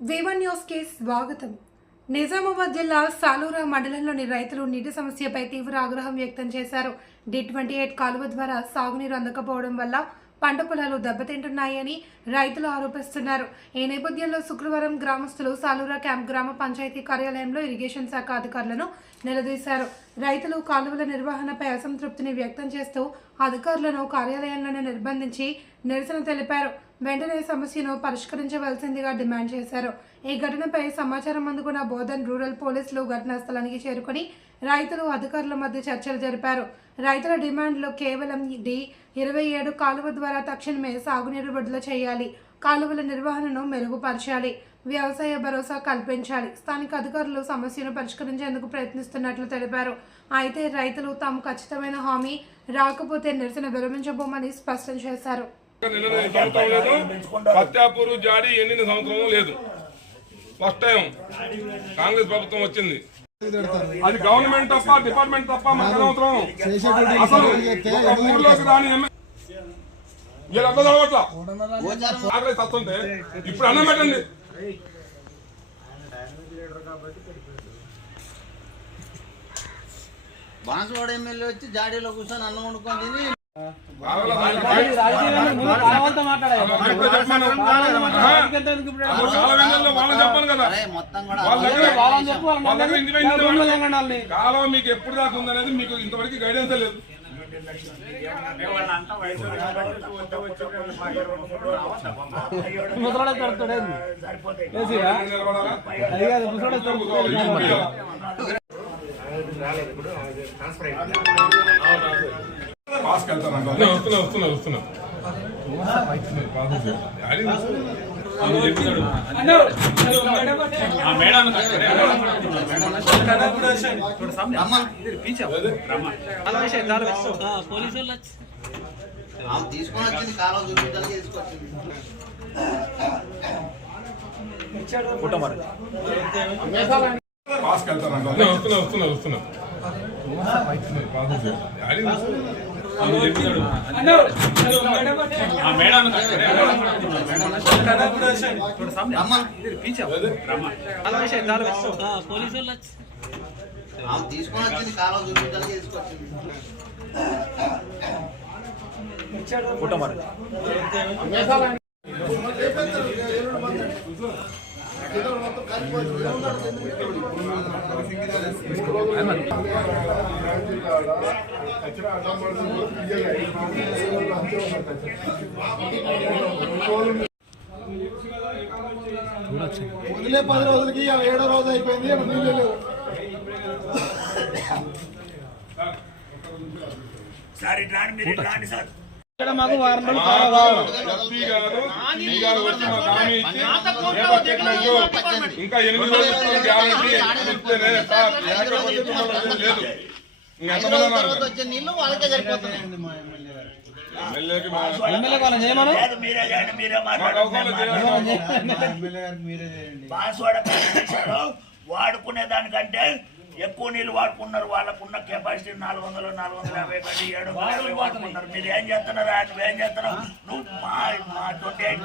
వేవన్ న్యూస్కి స్వాగతం. నిజామాబాద్ జిల్లా సాలూరా మండలంలోని రైతులు నీటి సమస్యపై తీవ్ర ఆగ్రహం వ్యక్తం చేశారు. డి ట్వంటీ ఎయిట్ కాలువ ద్వారా సాగునీరు అందకపోవడం వల్ల పంట పొలాలు దెబ్బతింటున్నాయని రైతులు ఆరోపిస్తున్నారు. ఈ నేపథ్యంలో శుక్రవారం గ్రామస్తులు సాలూరా క్యాంప్ గ్రామ పంచాయతీ కార్యాలయంలో ఇరిగేషన్ శాఖ అధికారులను నిలదీశారు. రైతులు కాలువల నిర్వహణపై అసంతృప్తిని వ్యక్తం చేస్తూ అధికారులను కార్యాలయంలోనే నిర్బంధించి నిరసన తెలిపారు. వెంటనే సమస్యను పరిష్కరించవలసిందిగా డిమాండ్ చేశారు. ఈ ఘటనపై సమాచారం అందుకున్న బోధన్ రూరల్ పోలీసులు ఘటనా స్థలానికి చేరుకుని రైతులు అధికారుల మధ్య చర్చలు జరిపారు. రైతుల డిమాండ్లు కేవలం డి ఇరవై ఏడు కాలువ ద్వారా తక్షణమే సాగునీరు విడుదల చేయాలి. కాలువల నిర్వహణను మెరుగుపరచాలి. వ్యవసాయ భరోసా కల్పించాలి. స్థానిక అధికారులు సమస్యను పరిష్కరించేందుకు ప్రయత్నిస్తున్నట్లు తెలిపారు. అయితే రైతులు తాము ఖచ్చితమైన హామీ రాకపోతే నిరసన విరమించబోమని స్పష్టం చేశారు. లేదు. సత్యాపూర్ జాడి ఎన్నిన సంవత్సరం లేదు. ఫస్ట్ టైం కాంగ్రెస్ ప్రభుత్వం వచ్చింది. అది గవర్నమెంట్ తప్ప డిపార్ట్మెంట్ తప్ప అసలు ఊర్లోకి రాని ఎమ్మె- వీళ్ళు అర్థం చదవట్లా ఇప్పుడు అన్నం పెట్టండి. బాన్సువాడ ఎమ్మెల్యే వచ్చి జాడీలో కూర్చొని అన్నం వండుకొని కాలం మీకు ఎప్పుడు దాకా ఉందనేది మీకు ఇంతవరకు గైడెన్స్ లేదు పాస్కి వెళ్తానంట. వస్తున్నా వస్తున్నా వస్తున్నా తీసుకొని వచ్చింది కాలం చూపించడానికి తీసుకొచ్చింది. వస్తున్నా తీసుకొని వచ్చింది కాలం చూపించడానికి తీసుకొచ్చింది ఫోటో మరి వదిలే పది రోజులకి ఇవాళ ఏడో రోజు అయిపోయింది ఇప్పుడు నీళ్ళు లేవు. ఎస్పీ ఇట్లాంటి సార్. మాకు ఇంకా ఎనిమిది రోజులు గ్యారంటీ ఇస్తేనే సార్ లేదు. వచ్చే వాళ్ళకే మా- వాడుకునే దానికంటే ఎక్కువ నీళ్ళు వాడుకున్నారు వాళ్ళకున్న కెపాసిటీ నాలుగు వందలు నాలుగు వందల యాభై కంటే ఏడు వందల యాభై వాడుకున్నారు. మీరు ఏం చేస్తున్నారు? ఆయన ఏం చేస్తున్నావు? నువ్వు మా మా ట్వంటీ ఎయిట్